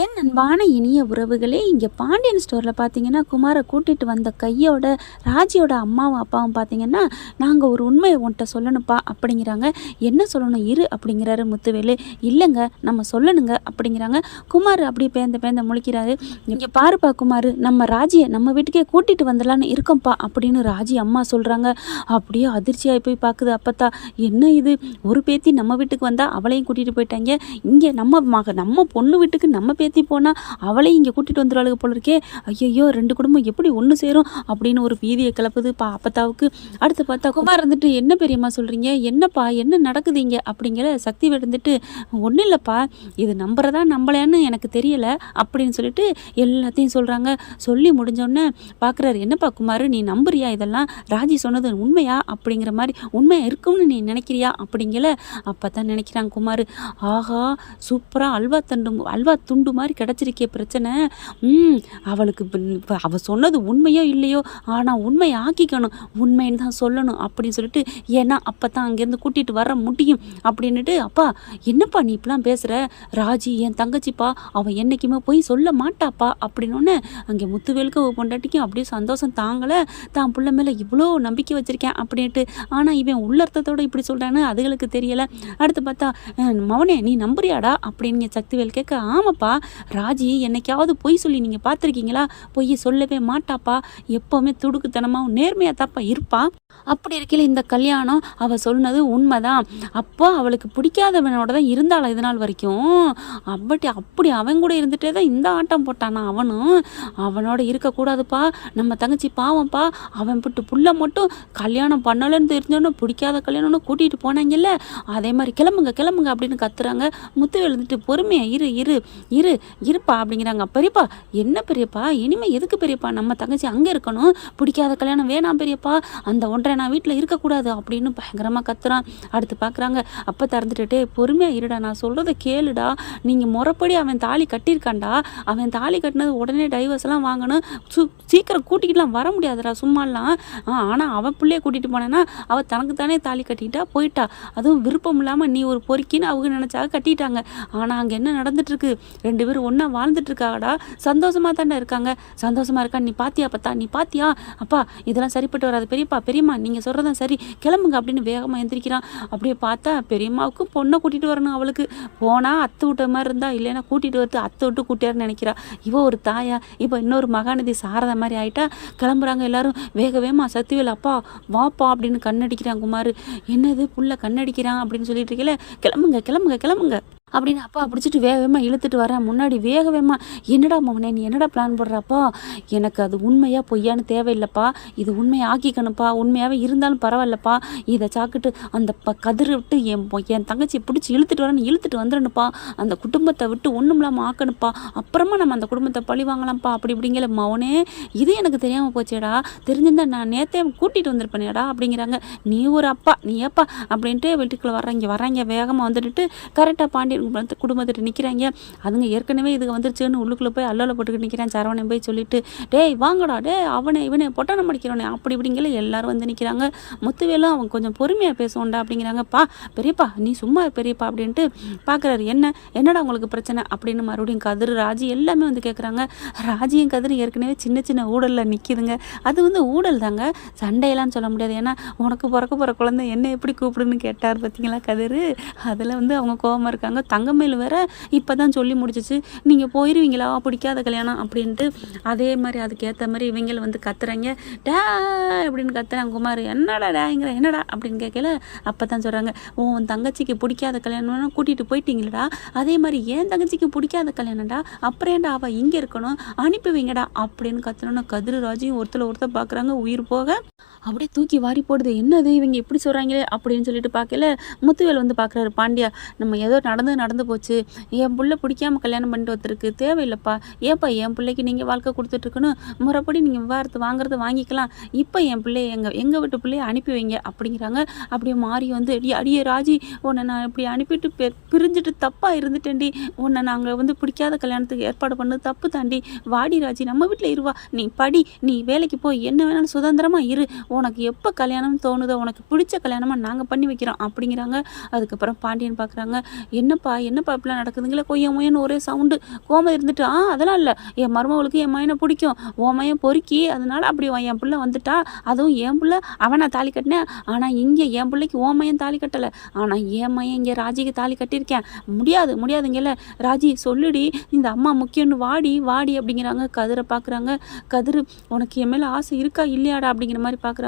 என் அன்பான இனிய உறவுகளே இங்கே பாண்டியன் ஸ்டோரில் பார்த்தீங்கன்னா குமாரை கூட்டிகிட்டு வந்த கையோட ராஜியோட அம்மாவும் அப்பாவும் பார்த்தீங்கன்னா நாங்கள் ஒரு உண்மையை உன்கிட்ட சொல்லணும்ப்பா அப்படிங்கிறாங்க. என்ன சொல்லணும்? இரு அப்படிங்கிறாரு முத்துவேலு. இல்லைங்க நம்ம சொல்லணுங்க அப்படிங்கிறாங்க. குமார் அப்படியே பேந்த பேந்த முழிக்கிறாரு. இங்கே பாருப்பா குமார் நம்ம ராஜியை நம்ம வீட்டுக்கே கூட்டிகிட்டு வந்துடலான்னு இருக்கோம்ப்பா அப்படின்னு ராஜி அம்மா சொல்கிறாங்க அப்படியே அதிர்ச்சியாகி போய் பார்க்குது அப்பத்தா. என்ன இது? ஒரு பேத்தி நம்ம வீட்டுக்கு வந்தால் அவளையும் கூட்டிகிட்டு போயிட்டாங்க. இங்கே நம்ம மக நம்ம பொண்ணு வீட்டுக்கு நம்ம பேத்தி போனால் அவளையும் இங்கே கூட்டிகிட்டு வந்துடுவாளுக்கு போல இருக்கே ஐயையோ ரெண்டு குடும்பம் எப்படி ஒன்று சேரும் அப்படின்னு ஒரு பீதியை கிளப்புது பா அப்பத்தாவுக்கு. அடுத்து பார்த்தா குமார் இருந்துட்டு என்ன பெரியம்மா சொல்கிறீங்க என்னப்பா? என்ன நடக்குது இங்கே? அப்படிங்கிற சக்தி வந்துட்டு ஒன்றும் இல்லைப்பா. இது நம்புறதா நம்பலையான்னு எனக்கு தெரியலை அப்படின்னு சொல்லிட்டு எல்லாத்தையும் சொல்கிறாங்க சொல்லி முடிஞ்சோடனே பார்க்குறாரு என்னப்பா குமார் நீ நம்புறியா இதெல்லாம்? ராஜி சொன்னது உண்மையா? அப்படிங்கிற மாதிரி உண்மையாக இருக்கும்னு நீ நினைக்கிறியா? அப்படிங்கிற அப்போ தான் நினைக்கிறாங்க குமார். ஆஹா சூப்பராக அல்வா தண்டு அல்வா துண்டு மாதிரி கிடச்சிருக்கே பிரச்சனை. ம் அவளுக்கு இப்ப- அவ சொன்னது உண்மையோ இல்லையோ ஆனால் உண்மை ஆக்கிக்கணும் உண்மைன்னு தான் சொல்லணும் அப்படின்னு சொல்லிட்டு ஏன்னா அப்போ தான் அங்கேருந்து கூட்டிகிட்டு வர முடியும் அப்படின்னுட்டு அப்பா என்னப்பா நீ இப்படிலாம் பேசுகிற ராஜி என் தங்கச்சிப்பா அவள் என்றைக்குமே போய் சொல்ல மாட்டாப்பா அப்படின்னோடனே அங்கே முத்துவேலுக்கு பொண்டாட்டிக்கும் அப்படியே சந்தோஷம் தாங்கலை தான் பிள்ளை மேலே இவ்வளோ நம்பிக்கை வச்சுருக்கேன் அப்படின்ட்டு ஆனால் இவன் உள்ளர்த்தத்தோட இப்படி சொல்கிறான்னு அதுகளுக்கு தெரியலை. அடுத்து பார்த்தா மவனே நீ நம்புறியாடா? அப்படின்னு சக்திவேல் கேட்க ஆமாப்பா ராஜி என்னைக்காவது பொய் சொல்லி நீங்கள் பார்த்துருக்கீங்களா? பொய் சொல்லவே மாட்டாப்பா. எப்போவுமே துடுக்குத்தனமாகவும் நேர்மையாக தாப்பா இருப்பா. அப்படி இருக்கையில் இந்த கல்யாணம் அவள் சொன்னது உண்மைதான். அப்போ அவளுக்கு பிடிக்காதவனோட தான் இருந்தாள் இது நாள் வரைக்கும்? அப்படி அப்படி அவன் கூட இருந்துட்டே தான் இந்த ஆட்டம் போட்டானா அவனும் அவனோட இருக்கக்கூடாதுப்பா. நம்ம தங்கச்சி பாவம்ப்பா. அவன் புட்டு புள்ள மட்டும் கல்யாணம் பண்ணலைன்னு தெரிஞ்சோன்னு பிடிக்காத கல்யாணம்னு கூட்டிகிட்டு போனாங்கல்ல? அதே மாதிரி கிளம்புங்க கிளம்புங்க அப்படின்னு கத்துறாங்க. முத்து எழுந்துட்டு பொறுமையா இரு இரு இரு இருப்பா அப்படிங்கிறாங்க. பெரியப்பா என்ன பெரியப்பா? இனிமே எதுக்கு பெரியப்பா? நம்ம தங்கச்சி அங்கே இருக்கணும். பிடிக்காத கல்யாணம் வேணாம் பெரியப்பா. அந்த ஒன்று நான் வீட்டில் இருக்கக்கூடாது அப்படின்னு பயங்கரமாக கத்துறான். அடுத்து பார்க்குறாங்க அப்போ திறந்துட்டுட்டே பொறுமையாக இருடா நான் சொல்கிறத கேளுடா. நீங்கள் முறைப்படி அவன் தாலி கட்டியிருக்கான்டா. அவன் தாலி கட்டினது உடனே டைவர்ஸ்லாம் வாங்கணும். சு சீக்கிரம் கூட்டிக்கிட்டுலாம் வர முடியாதுடா சும்மாலாம். ஆனால் அவன் பிள்ளைய கூட்டிகிட்டு போனேன்னா அவள் தனக்கு தானே தாலி கட்டிட்டா போயிட்டா. அதுவும் விருப்பம் இல்லாமல் நீ ஒரு பொறுக்கின்னு அவங்க நினச்சாக கட்டிட்டாங்க. ஆனால் அங்கே என்ன நடந்துட்டுருக்கு? ரெண்டு பேரும் ஒன்றா வாழ்ந்துட்டுருக்காடா சந்தோஷமாக தானே இருக்காங்க. சந்தோஷமாக இருக்கா நீ பாத்தியா பார்த்தா நீ பாத்தியா? அப்பா இதெல்லாம் சரிப்பட்டு வராது. பெரியப்பா பெரியம்மா நீங்கள் சொல்கிறதான் சரி. கிளம்புங்க அப்படின்னு வேகமாக எந்திரிக்கிறான். அப்படியே பார்த்தா பெரியம்மாவுக்கும் பொண்ணை கூட்டிகிட்டு வரணும் அவளுக்கு. போனால் அத்தை விட்ட மாதிரி இருந்தா இல்லைன்னா கூட்டிகிட்டு வந்து அத்தை விட்டு கூட்டியாருன்னு நினைக்கிறா. இவ ஒரு தாயா இப்போ இன்னொரு மகாநதி சாரதா மாதிரி ஆயிட்டா கிளம்புறாங்க எல்லாரும். வேக வேகமா சத்திவேல் அப்பா வாப்பா அப்படின்னு கண்ணடிக்கிறான் குமார். என்னது புள்ள கண்ணடிக்கிறான் அப்படின்னு சொல்லிட்டு இருக்கல. கிளம்புங்க கிளம்புங்க கிளம்புங்க. அப்படின்னு அப்பா பிடிச்சிட்டு வேக வேகமாக இழுத்துட்டு வரேன் முன்னாடி வேக வேகமாக என்னடா மகனே நீ என்னடா பிளான் போடுறப்பா? எனக்கு அது உண்மையாக பொய்யான்னு தேவையில்லைப்பா. இது உண்மையை ஆக்கிக்கணும்ப்பா. உண்மையாகவே இருந்தாலும் பரவாயில்லப்பா. இதை சாக்கிட்டு அந்த ப கதிர் விட்டு என் என் தங்கச்சியை பிடிச்சி இழுத்துட்டு வரேன்னு இழுத்துட்டு வந்துடணுப்பா அந்த குடும்பத்தை விட்டு ஒன்றும் இல்லாமல் ஆக்கணும்ப்பா. அப்புறமா நம்ம அந்த குடும்பத்தை பழி வாங்கலாம்ப்பா. அப்படி இப்படிங்கிற மவனே இது எனக்கு தெரியாமல் போச்சேடா. தெரிஞ்சிருந்தா நான் நேத்தே கூட்டிகிட்டு வந்திருப்பேனேடா. அப்படிங்கிறாங்க. நீ ஒரு அப்பா நீ அப்பா அப்படின்ட்டு வீட்டுக்குள்ளே வர்றாங்க வர்றாங்க வேகமாக வந்துட்டு கரெக்டாக பாண்டியன் குடும்பத்து- குடும்பத்திட்ட நிற்கிறாங்க அதுங்க ஏற்கனவே இதுக்கு வந்துருச்சுன்னு உள்ளுக்குள்ளே போய் அல்லோல போட்டுக்கிட்டு நிற்கிறேன் சரவணன் போய் சொல்லிட்டு டேய் வாங்கடா டே அவனை இவனை பொட்டானம் அடிக்கிறவனே. அப்படி இப்படிங்கல எல்லாரும் வந்து நிற்கிறாங்க முத்துவேலும் அவன் கொஞ்சம் பொறுமையாக பேசுவோம்டா அப்படிங்கிறாங்க. பா பெரியப்பா நீ சும்மா பெரியப்பா அப்படின்ட்டு பார்க்குறாரு என்ன என்னடா உங்களுக்கு பிரச்சனை? அப்படின்னு மறுபடியும் கதிர் ராஜி எல்லாமே வந்து கேட்குறாங்க ராஜியும் கதிர் ஏற்கனவே சின்ன சின்ன ஊழலில் நிற்கிதுங்க அது வந்து ஊழல் தாங்க. சண்டையெல்லாம் சொல்ல முடியாது. ஏன்னா உனக்கு பிறக்க போகிற குழந்தை என்ன எப்படி கூப்பிடுன்னு கேட்டார் பார்த்தீங்களா கதிர்? அதில் வந்து அவங்க கோபமாக இருக்காங்க. தங்கமேல் வேற இப்போ தான் சொல்லி முடிச்சிச்சு. நீங்கள் போயிடுவீங்களா பிடிக்காத கல்யாணம் அப்படின்ட்டு. அதே மாதிரி அதுக்கேற்ற மாதிரி இவங்கள வந்து கத்துறாங்க. டே அப்படின்னு கத்துறாங்க குமார். என்னடா டேங்கிற என்னடா அப்படின்னு கேட்கல அப்போ தான் சொல்கிறாங்க உன் தங்கச்சிக்கு பிடிக்காத கல்யாணம்னு கூட்டிகிட்டு போயிட்டீங்களடா. அதே மாதிரி என் தங்கச்சிக்கு பிடிக்காத கல்யாணம்டா. அப்புறம் ஏன்டா அவள் இங்கே இருக்கணும்? அனுப்பி வைங்கடா அப்படின்னு கத்துனோன்னா கதிர் ராஜையும் ஒருத்தர் ஒருத்தர் பார்க்குறாங்க உயிர் போக அப்படியே தூக்கி வாரி போடுது. என்னது இவங்க எப்படி சொல்கிறாங்களே அப்படின்னு சொல்லிட்டு பார்க்கல முத்துவேல் வந்து பார்க்குறாரு. பாண்டியா நம்ம ஏதோ நடந்து நடந்து போச்சு. என் பிள்ளை பிடிக்காம கல்யாணம் பண்ணிட்டு ஒருத்தருக்கு தேவையில்லைப்பா. ஏப்பா என் பிள்ளைக்கு நீங்கள் வாழ்க்கை கொடுத்துட்ருக்கணும் முறைப்படி நீங்கள் விவாரத்து வாங்குறது வாங்கிக்கலாம். இப்போ என் பிள்ளைய எங்கள் எங்கள் வீட்டு பிள்ளைய அனுப்பி வைங்க அப்படிங்கிறாங்க. அப்படியே மாறி வந்து அடி அடியே ராஜி உன்னை நான் இப்படி அனுப்பிட்டு பெ- பிரிஞ்சுட்டு தப்பாக இருந்துட்டேன்டி. உன்னை நாங்கள் வந்து பிடிக்காத கல்யாணத்துக்கு ஏற்பாடு பண்ணது தப்பு தாண்டி. வாடி ராஜி நம்ம வீட்டில் இருவா. நீ படி நீ வேலைக்கு போய் என்ன வேணாலும் சுதந்திரமாக இரு. உனக்கு எப்போ கல்யாணம் தோணுதோ உனக்கு பிடிச்ச கல்யாணமாக நாங்கள் பண்ணி வைக்கிறோம் அப்படிங்கிறாங்க. அதுக்கப்புறம் பாண்டியன் பார்க்குறாங்க என்னப்பா என்னப்பா இப்படிலாம் நடக்குதுங்களே? கொய்ய மொயன்னு ஒரே சவுண்டு கோமம் இருந்துட்டு ஆ அதெல்லாம் இல்லை. என் மருமகளுக்கு என் மயனை பிடிக்கும். உன் மயன் பொறுக்கி அதனால அப்படி என் பிள்ளை வந்துட்டா. அதுவும் என் பிள்ளை அவனை தாலி கட்டினேன் ஆனால் இங்கே என் பிள்ளைக்கு ஓ மயன் தாலி கட்டலை. ஆனால் என் மயன் இங்கே ராஜிக்கு தாலி கட்டியிருக்கேன். முடியாது முடியாதுங்கல்ல ராஜி சொல்லுடி இந்த அம்மா முக்கியம்னு வாடி வாடி அப்படிங்கிறாங்க. கதிரை பார்க்குறாங்க கதிர் உனக்கு என் மேலே ஆசை இருக்கா? இல்லையாடா? அப்படிங்கிற மாதிரி பார்க்குறாங்க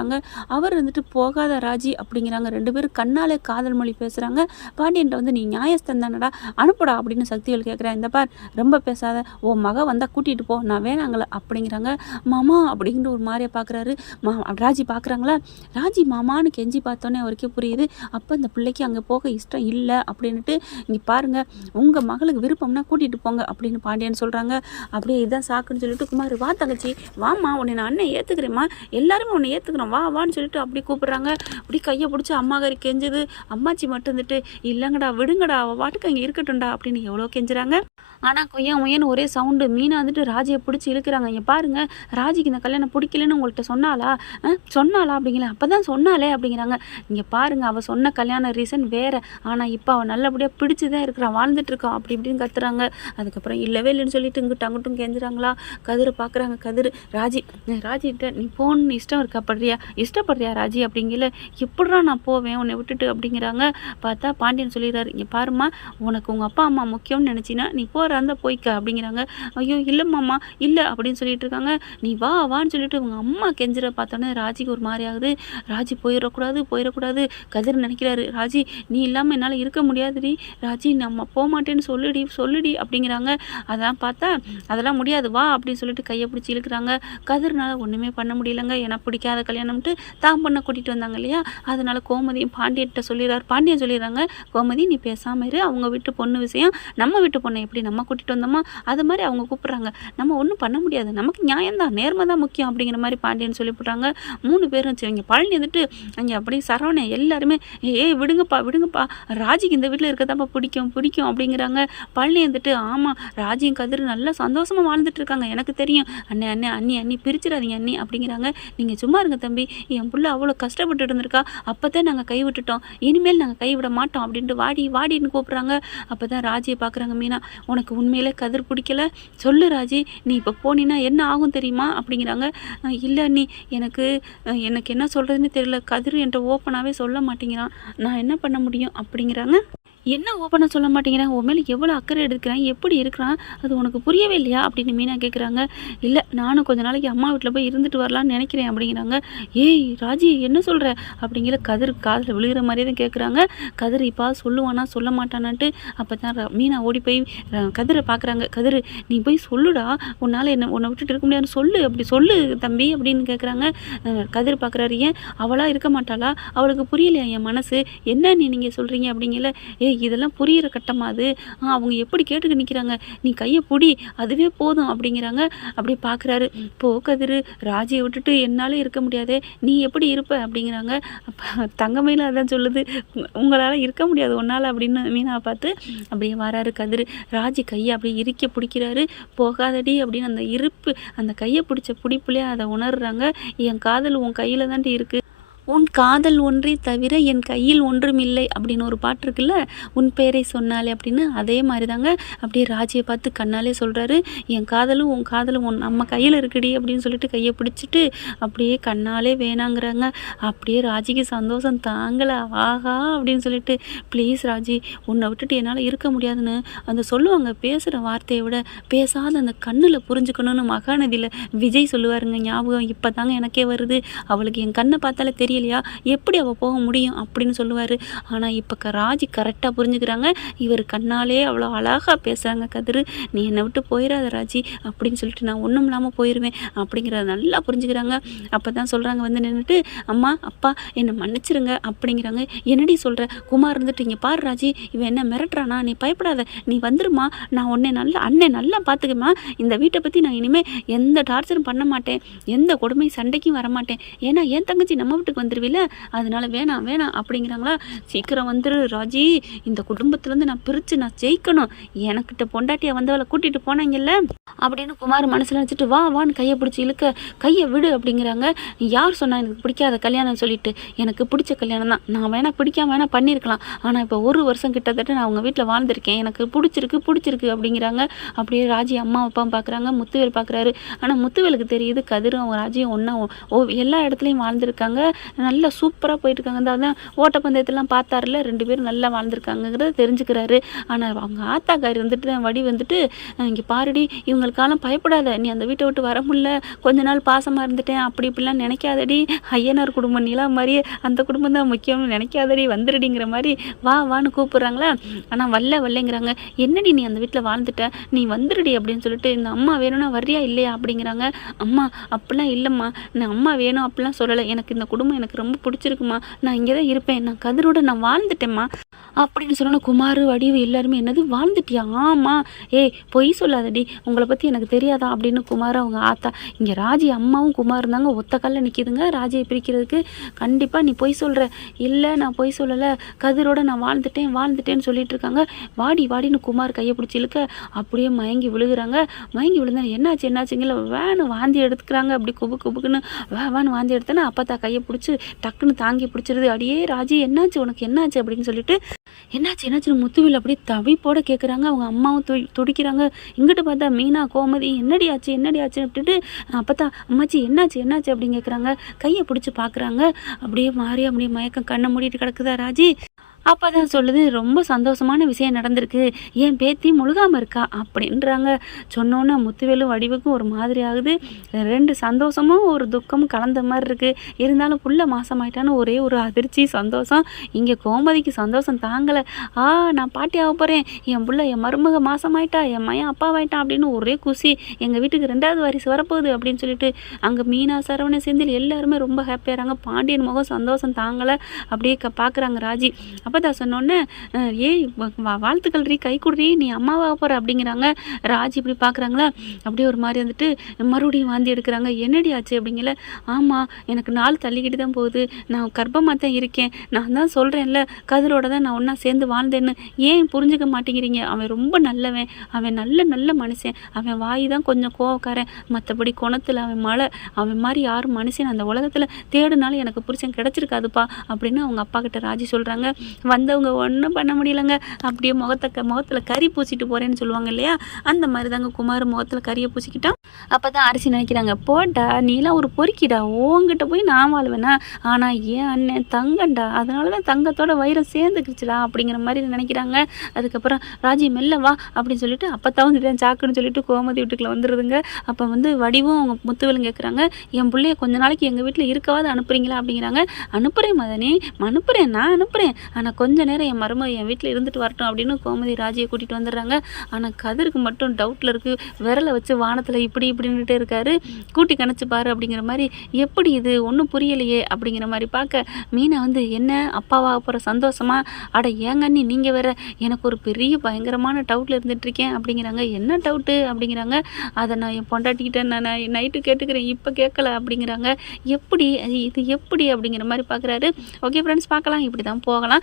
அவர் வந்துட்டு போகாத ராஜி அப்படிங்கிறாங்க. ரெண்டு பேரும் கண்ணாலே காதல் மொழி பேசுகிறாங்க பாண்டியன்ட்ட வந்து நீ நியாயஸ்தன் தானடா அனுப்புடா அப்படின்னு சக்திகள் கேட்குறேன் இந்த பார் ரொம்ப பேசாத. ஓ மக வந்தால் கூட்டிகிட்டு போ நான் வேணாங்களே அப்படிங்கிறாங்க. மாமா அப்படிங்கிற ஒரு மாதிரியை பார்க்குறாரு மா ராஜி பார்க்குறாங்களா ராஜி மாமான்னு கெஞ்சி பார்த்தோன்னே அவருக்கே புரியுது. அப்போ இந்த பிள்ளைக்கு அங்கே போக இஷ்டம் இல்லை அப்படின்ட்டு இங்கே பாருங்கள் உங்கள் மகளுக்கு விருப்பம்னா கூட்டிகிட்டு போங்க அப்படின்னு பாண்டியன் சொல்கிறாங்க அப்படியே இதான் சாக்குன்னு சொல்லிட்டு குமார் வா தங்கச்சி வாமா உன்னை நான் அண்ணன் ஏற்றுக்கிறேம்மா எல்லாருமே உன்னை ஏற்றுக்கிறோம் வா வான்னு சொல்லிட்டு அப்படி கூப்பிட்றாங்க. அப்படி கையை பிடிச்சி அம்மா கறி கெஞ்சுது. அம்மாச்சி மட்டும் இருந்துட்டு இல்லைங்கடா விடுங்கடா அவள் பாட்டுக்கு அங்கே இருக்கட்டும்டா அப்படின்னு எவ்வளோ கெஞ்சுறாங்க. ஆனால் கொய்யா முயன்னு ஒரே சவுண்டு மீனை வந்துட்டு ராஜியை பிடிச்சி இழுக்கிறாங்க. இங்கே பாருங்க ராஜிக்கு இந்த கல்யாணம் பிடிக்கலன்னு உங்கள்கிட்ட சொன்னாலா ஆ, சொன்னாலா அப்படிங்கிற அப்போ தான் சொன்னாலே அப்படிங்கிறாங்க. இங்கே பாருங்க அவள் சொன்ன கல்யாண ரீசன் வேற. ஆனால் இப்போ அவள் நல்லபடியாக பிடிச்சி தான் இருக்கிறான் வாழ்ந்துட்டு இருக்கான் அப்படி இப்படின்னு கத்துறாங்க. அதுக்கப்புறம் இல்லவே இல்லைன்னு சொல்லிட்டு இங்கிட்ட அங்கிட்டும் கெஞ்சுறாங்களா? கதிர் பார்க்குறாங்க கதிர் ராஜி ராஜிட்ட நீ போகணுன்னு இஷ்டம் இருக்கா படுறியா? இஷ்டப்படுறியா ராஜி அப்படிங்கல? எப்படிடா நான் போவேன்? உன்னை விட்டுட்டு அப்படிங்கிறாங்க. பார்த்தா பாண்டியன் சொல்லிடுறாரு இங்கே பாரும்மா உனக்கு உங்கள் அப்பா அம்மா முக்கியம்னு நினச்சின்னா நீ போகிற இருந்தால் போய்க்க அப்படிங்கிறாங்க. ஐயோ இல்லை மாமா இல்லை அப்படின்னு சொல்லிட்டு இருக்காங்க. நீ வா வான்னு சொல்லிட்டு உங்கள் அம்மா கெஞ்சிற பார்த்தோன்னே ராஜிக்கு ஒரு மாதிரி ஆகுது. ராஜி போயிடக்கூடாது போயிடக்கூடாது கதிர் நினைக்கிறாரு. ராஜி நீ இல்லாமல் என்னால் இருக்க முடியாதுடி. ராஜி நம்ம போக மாட்டேன்னு சொல்லுடி சொல்லுடி அப்படிங்கிறாங்க. அதெல்லாம் பார்த்தா அதெல்லாம் முடியாது வா அப்படின்னு சொல்லிட்டு கையை பிடிச்சி இழுக்கிறாங்க. கதிர்னால ஒன்றுமே பண்ண முடியலங்க. ஏன்னா பிடிக்காத கல்யாணம் கல்யாணம்ட்டு தான் பொண்ணை கூட்டிகிட்டு வந்தாங்க இல்லையா? அதனால் கோமதியும் பாண்டியன்கிட்ட சொல்லிடுறாரு. பாண்டியன் சொல்லிடுறாங்க கோமதி நீ பேசாமல் இரு. அவங்க வீட்டு பொண்ணு விஷயம் நம்ம வீட்டு பொண்ணை எப்படி நம்ம கூட்டிகிட்டு வந்தோமா? அது மாதிரி அவங்க கூப்பிட்றாங்க. நம்ம ஒன்றும் பண்ண முடியாது. நமக்கு நியாயம்தான் நேர்மை தான் முக்கியம் அப்படிங்கிற மாதிரி பாண்டியன் சொல்லி போட்டாங்க மூணு பேரும் சரி இங்கே பழனி வந்துட்டு அங்கே அப்படியே சரவணன் எல்லாருமே ஏய் விடுங்கப்பா விடுங்கப்பா. ராஜிக்கு இந்த வீட்டில் இருக்கதாப்பா பிடிக்கும் பிடிக்கும் அப்படிங்கிறாங்க. பழனி வந்துட்டு ஆமாம் ராஜியும் கதிர் நல்லா சந்தோஷமாக வாழ்ந்துட்டு இருக்காங்க. எனக்கு தெரியும். அண்ணே அண்ணே அண்ணி அண்ணி பிரிச்சிடாதீங்க அண்ணி அப்படிங்கிறாங்க. நீங்கள் சும்மா இருங்க தம்பி. என் புள்ள அவ்வளோ கஷ்டப்பட்டு இருந்திருக்கா. அப்போ தான் நாங்கள் கை விட்டுட்டோம். இனிமேல் நாங்கள் கை விட மாட்டோம் அப்படின்ட்டு வாடி வாடின்னு கூப்பிட்றாங்க. அப்போ தான் ராஜியை பார்க்குறாங்க மீனா உனக்கு உண்மையிலே கதிர் பிடிக்கல? சொல்லு ராஜி நீ இப்போ போனீன்னா என்ன ஆகும் தெரியுமா? அப்படிங்கிறாங்க. இல்லை நீ எனக்கு எனக்கு என்ன சொல்கிறதுன்னு தெரியல. கதிர் என்கிட்ட ஓப்பனாகவே சொல்ல மாட்டேங்கிறான். நான் என்ன பண்ண முடியும்? அப்படிங்கிறாங்க. என்ன ஓப்பனாக சொல்ல மாட்டேங்கிறான்? உன் மேலே எவ்வளோ அக்கறை எடுக்கிறான்? எப்படி இருக்கிறான்? அது உனக்கு புரியவே இல்லையா? அப்படின்னு மீனா கேட்குறாங்க இல்லை நானும் கொஞ்ச நாளைக்கு அம்மா வீட்டில் போய் இருந்துட்டு வரலான்னு நினைக்கிறேன் அப்படிங்கிறாங்க. ஏய் ராஜி என்ன சொல்கிற அப்படிங்கிற கதிர் காதில் விழுகிற மாதிரியே தான் கேட்குறாங்க கதிர் இப்போ சொல்லுவானா சொல்ல மாட்டானான்ட்டு அப்போ தான் மீனா ஓடி போய் கதிரை பார்க்குறாங்க கதிர் நீ போய் சொல்லுடா. உன்னால் என்ன உன்னை விட்டுட்டு இருக்க முடியாதுன்னு சொல்லு அப்படி சொல்லு தம்பி அப்படின்னு கேட்குறாங்க கதிர் பார்க்குறாரு ஏன்? அவளாக இருக்க மாட்டாளா? அவளுக்கு புரியலையா என் மனசு? என்ன நீ நீங்கள் சொல்கிறீங்க அப்படிங்கல. ஏய் இதெல்லாம் புரியிற கட்டமா அது? ஆ, அவங்க எப்படி கேட்டுக்க நிற்கிறாங்க நீ கையை பிடி அதுவே போதும் அப்படிங்கிறாங்க. அப்படி பார்க்குறாரு போ கதிர் ராஜியை விட்டுட்டு என்னால் இருக்க முடியாதே. நீ எப்படி இருப்ப? அப்படிங்கிறாங்க. அப்போ தங்கமையில் அதான் சொல்லுது. உங்களால் இருக்க முடியாது உன்னால் அப்படின்னு மீனா பார்த்து அப்படியே வராரு கதிர். ராஜி கையை அப்படியே இருக்க பிடிக்கிறாரு. போகாதடி அப்படின்னு அந்த இருப்பு அந்த கையை பிடிச்ச பிடிப்புலேயே அதை உணர்றாங்க. என் காதல் உன் கையில் தாண்டி இருக்குது உன் காதல் ஒன்றே தவிர என் கையில் ஒன்றும் இல்லை அப்படின்னு ஒரு பாட்டு இருக்குல்ல? உன் பேரை சொன்னாலே அப்படின்னு அதே மாதிரி தாங்க அப்படியே ராஜியை பார்த்து கண்ணாலே சொல்கிறாரு என் காதலும் உன் காதலும் உன் நம்ம கையில் இருக்குடி அப்படின்னு சொல்லிட்டு கையை பிடிச்சிட்டு அப்படியே கண்ணாலே வேணாங்கிறாங்க. அப்படியே ராஜிக்கு சந்தோஷம் தாங்கலை. ஆஹா அப்படின்னு சொல்லிட்டு ப்ளீஸ் ராஜி உன்னை விட்டுட்டு என்னால் இருக்க முடியாதுன்னு. அந்த சொல்லுவாங்க பேசுகிற வார்த்தையை விட பேசாத அந்த கண்ணில் புரிஞ்சுக்கணும்னு மகாநதியில் விஜய் சொல்லுவாருங்க ஞாபகம் இப்போ தாங்க எனக்கே வருது. அவளுக்கு என் கண்ணை பார்த்தாலே தெரியும். தெரியலையா எப்படி அவள் போக முடியும் அப்படின்னு சொல்லுவார். ஆனால் இப்போ க ராஜி கரெக்டாக புரிஞ்சுக்கிறாங்க. இவர் கண்ணாலே அவ்வளோ அழகாக பேசுகிறாங்க கதிர். நீ என்னை விட்டு போயிடாத ராஜி அப்படின்னு சொல்லிட்டு நான் ஒன்றும் இல்லாமல் போயிடுவேன் அப்படிங்கிறத நல்லா புரிஞ்சுக்கிறாங்க. அப்போ தான் சொல்கிறாங்க வந்து நின்றுட்டு அம்மா அப்பா என்னை மன்னிச்சிருங்க அப்படிங்கிறாங்க. என்னடி சொல்கிற குமார் இருந்துட்டு இங்கே பாரு ராஜி. இவன் என்ன மிரட்டுறானா? நீ பயப்படாத. நீ வந்துருமா. நான் உன்னை நல்லா அண்ணன் நல்லா பார்த்துக்கம்மா இந்த வீட்டை பற்றி நான் இனிமேல் எந்த டார்ச்சரும் பண்ண மாட்டேன். எந்த கொடுமை சண்டைக்கும் வர மாட்டேன் ஏன்னா என் தங்கச்சி நம்ம வீட்டுக்கு வந்துருவில்ல? அதனால வேணாம் வேணாம் அப்படிங்கிறாங்களா? சீக்கிரம் வந்துரு ராஜி. இந்த குடும்பத்துலேருந்து நான் பிரித்து நான் ஜெயிக்கணும். எனக்கிட்ட பொண்டாட்டியை வந்தவளை கூட்டிகிட்டு போனாங்கல்ல? அப்படின்னு குமார் மனசில் நினச்சிட்டு வா வான்னு கையை பிடிச்சி இழுக்க கையை விடு அப்படிங்கிறாங்க. யார் சொன்னா எனக்கு பிடிக்காத கல்யாணம் சொல்லிட்டு? எனக்கு பிடிச்ச கல்யாணம் தான். நான் வேணா பிடிக்காம வேணா பண்ணியிருக்கலாம். ஆனால் இப்போ ஒரு வருஷம் கிட்டத்தட்ட நான் அவங்க வீட்டில் வாழ்ந்திருக்கேன். எனக்கு பிடிச்சிருக்கு பிடிச்சிருக்கு அப்படிங்கிறாங்க. அப்படியே ராஜி அம்மா அப்பாவும் பார்க்குறாங்க முத்துவேல் பார்க்குறாரு ஆனால் முத்துவேலுக்கு தெரியுது கதிரும் அவங்க ராஜியும் ஒன்றா ஓ எல்லா இடத்துலையும் வாழ்ந்திருக்காங்க. நல்லா சூப்பராக போயிட்டு இருக்காங்க இந்த அதான் ஓட்டப்பந்தயத்தெல்லாம் பார்த்தாருல ரெண்டு பேரும் நல்லா வாழ்ந்துருக்காங்கிறத தெரிஞ்சுக்கிறாரு. ஆனால் அவங்க ஆத்தாக்காரி வந்துட்டு வடி வந்துட்டு இங்கே பாருடி இவங்களுக்காலாம் பயப்படாத. நீ அந்த வீட்டை விட்டு வர முடியல. கொஞ்ச நாள் பாசமாக இருந்துட்டேன். அப்படி இப்படிலாம் நினைக்காதடி. ஐயனார் குடும்பம் நிலா மாதிரியே அந்த குடும்பம் தான் முக்கியம்னு நினைக்காதடி. வந்துடுடிங்கிற மாதிரி வா வான்னு கூப்பிட்றாங்களா? ஆனால் வல்ல வல்லைங்கிறாங்க. என்னடி நீ அந்த வீட்டில் வாழ்ந்துட்ட? நீ வந்துடுடி அப்படின்னு சொல்லிட்டு இந்த அம்மா வேணும்னா வரியா இல்லையா? அப்படிங்கிறாங்க. அம்மா அப்படிலாம் இல்லைம்மா. நான் அம்மா வேணும் அப்படிலாம் சொல்லலை. எனக்கு இந்த குடும்பம் எனக்கு ரொம்ப பிடிச்சிருக்குமா. நான் இங்கே தான் இருப்பேன். நான் கதிரோட நான் வாழ்ந்துட்டேம்மா. அப்படின்னு சொன்ன குமார் வடிவு எல்லாருமே என்னது? வாழ்ந்துட்டியா? ஆமாம் ஏய் பொய் சொல்லாதடி. உங்களை பற்றி எனக்கு தெரியாதா? அப்படின்னு குமார் அவங்க ஆத்தா. இங்கே ராஜி அம்மாவும் குமார் இருந்தாங்க ஒத்த கல்ல நிற்கிதுங்க ராஜியை பிரிக்கிறதுக்கு கண்டிப்பாக நீ பொய் சொல்கிற இல்லை நான் பொய் சொல்லலை. கதிரோட நான் வாழ்ந்துட்டேன் வாழ்ந்துட்டேன்னு சொல்லிட்டு இருக்காங்க வாடி வாடின்னு குமார் கையை பிடிச்சி இழுக்க அப்படியே மயங்கி விழுகுறாங்க. மயங்கி விழுந்தா என்னாச்சு என்னாச்சுங்கள வேணும் வாந்தி எடுத்துக்கிறாங்க. அப்படி குபு குபுக்குன்னு வே வேணும் வாந்தி எடுத்தேன்னா அப்பத்தா கையை பிடிச்சி டக்குன்னு தாங்கி பிடிச்சிருது. அடியே ராஜி என்னாச்சு? உனக்கு என்னாச்சு? அப்படின்னு சொல்லிட்டு என்னாச்சு என்னாச்சு முத்துவில் அப்படியே தவிப்போட கேட்குறாங்க அவங்க அம்மாவும் து துடிக்கிறாங்க. இங்கிட்டு பார்த்தா மீனா கோமதி என்னடி ஆச்சு என்னடி ஆச்சு அப்படின்ட்டு அப்பத்தா அம்மாச்சி என்னாச்சு என்னாச்சு? அப்படின்னு கேட்குறாங்க கையை பிடிச்சி பார்க்குறாங்க அப்படியே மாறி அப்படியே மயக்கம் கண்ணை மூடிட்டு கிடக்குதா ராஜி? அப்போ தான் சொல்லுது ரொம்ப சந்தோஷமான விஷயம் நடந்திருக்கு. என் பேத்தி முழுகாமல் இருக்கா? அப்படின்றாங்க. சொன்னோன்னே முத்துவேலும் வடிவுக்கும் ஒரு மாதிரி ஆகுது. ரெண்டு சந்தோஷமும் ஒரு துக்கமும் கலந்த மாதிரி இருக்குது இருந்தாலும் புள்ள மாசமாயிட்டான்னு ஒரே ஒரு அதிர்ச்சி சந்தோஷம். இங்கே கோமதிக்கு சந்தோஷம் தாங்கலை. ஆ நான் பாட்டி ஆக போகிறேன் என் புள்ள என் மருமக மாசமாயிட்டா என் மயன் அப்பாவாயிட்டான் அப்படின்னு ஒரே குசி எங்கள் வீட்டுக்கு ரெண்டாவது வாரிசு வரப்போகுது அப்படின்னு சொல்லிட்டு அங்கே மீனா சரவண செந்தில் எல்லாருமே ரொம்ப ஹாப்பியாகிறாங்க பாண்டியன் முகம் சந்தோஷம் தாங்கலை. அப்படியே க பார்க்குறாங்க ராஜி. அப்போ சொன்னோன்னே ஏய் வா- வாழ்த்துக்கள் ரீ கை குடுறி நீ அம்மாவாக போகிற அப்படிங்கிறாங்க. ராஜி இப்படி பார்க்குறாங்களா அப்படியே ஒரு மாதிரி வந்துட்டு மறுபடியும் வாந்தி எடுக்கிறாங்க. என்னடி ஆச்சு? அப்படிங்கல. ஆமாம் எனக்கு நாள் தள்ளிக்கிட்டு தான் போகுது. நான் கர்ப்பமாக தான் இருக்கேன். நான் தான் சொல்கிறேன்ல கதிரோட தான் நான் ஒன்றா சேர்ந்து வாழ்ந்தேன்னு. ஏன் புரிஞ்சுக்க மாட்டேங்கிறீங்க? அவன் ரொம்ப நல்லவன். அவன் நல்ல நல்ல மனுஷன். அவன் வாய் தான் கொஞ்சம் கோவக்காரன். மற்றபடி குணத்தில் அவன் மழை. அவன் மாதிரி யாரும் மனுஷன் அந்த உலகத்தில் தேடுனாலும் எனக்கு புருஷன் கிடச்சிருக்காதுப்பா. அப்படின்னு அவங்க அப்பா கிட்ட ராஜி சொல்கிறாங்க வந்தவங்க ஒன்றும் பண்ண முடியலங்க. அப்படியே முகத்தை க- முகத்தில் கறி பூசிட்டு போகிறேன்னு சொல்லுவாங்க இல்லையா? அந்த மாதிரி தாங்க குமார் முகத்தில் கறியை பூசிக்கிட்டான் அப்பதான் அரிசி நினைக்கிறாங்க போட்டா நீலாம் ஒரு பொறுக்கிடா. உங்ககிட்ட போய் நான் வாழ்வேனா? ஆனால் ஏன் அண்ணன் தங்கண்டா அதனால தான் தங்கத்தோட வைரம் சேர்ந்துக்கிச்சுடா. அப்படிங்கிற மாதிரி நினைக்கிறாங்க. அதுக்கப்புறம் ராஜி மெல்ல வா. அப்படின்னு சொல்லிட்டு அப்பத்தான் வந்துட்டேன். சாக்குன்னு சொல்லிட்டு கோமதி வீட்டுக்குள்ள வந்துடுதுங்க அப்போ வந்து வடிவும் அவங்க முத்துவலும் கேட்குறாங்க என் பிள்ளைய கொஞ்ச நாளைக்கு எங்கள் வீட்டில் இருக்கவாது அனுப்புறீங்களா? அப்படிங்கிறாங்க அனுப்புகிறேன் மதனி. அனுப்புகிறேன் நான் அனுப்புகிறேன் ஆனால் கொஞ்ச நேரம் என் மருமக என் வீட்டில் இருந்துட்டு வரட்டும் அப்படின்னு கோமதி ராஜியை கூட்டிகிட்டு வந்துடுறாங்க. ஆனால் கதிருக்கு மட்டும் டவுட்டில் இருக்குது விரலை வச்சு வானத்தில் இப்படி இப்படின்னுட்டே இருக்காரு. கூட்டி கணச்சு பாரு அப்படிங்கிற மாதிரி எப்படி இது? ஒன்றும் புரியலையே அப்படிங்கிற மாதிரி பார்க்க மீனா வந்து என்ன? அப்பாவாக போகிற சந்தோஷமா? அட ஏங்கண்ணி நீங்கள் வேற எனக்கு ஒரு பெரிய பயங்கரமான டவுட்டில் இருந்துட்டு இருக்கேன் அப்படிங்கிறாங்க. என்ன டவுட்டு அப்படிங்கிறாங்க. அதை நான் என் பொண்டாட்டிக்கிட்ட நான் நைட்டு கேட்டுக்கிறேன். இப்போ கேட்கல அப்படிங்கிறாங்க. எப்படி? இது எப்படி? அப்படிங்கிற மாதிரி பார்க்குறாரு. ஓகே ஃப்ரெண்ட்ஸ் பார்க்கலாம். இப்படி தான் போகலாம்.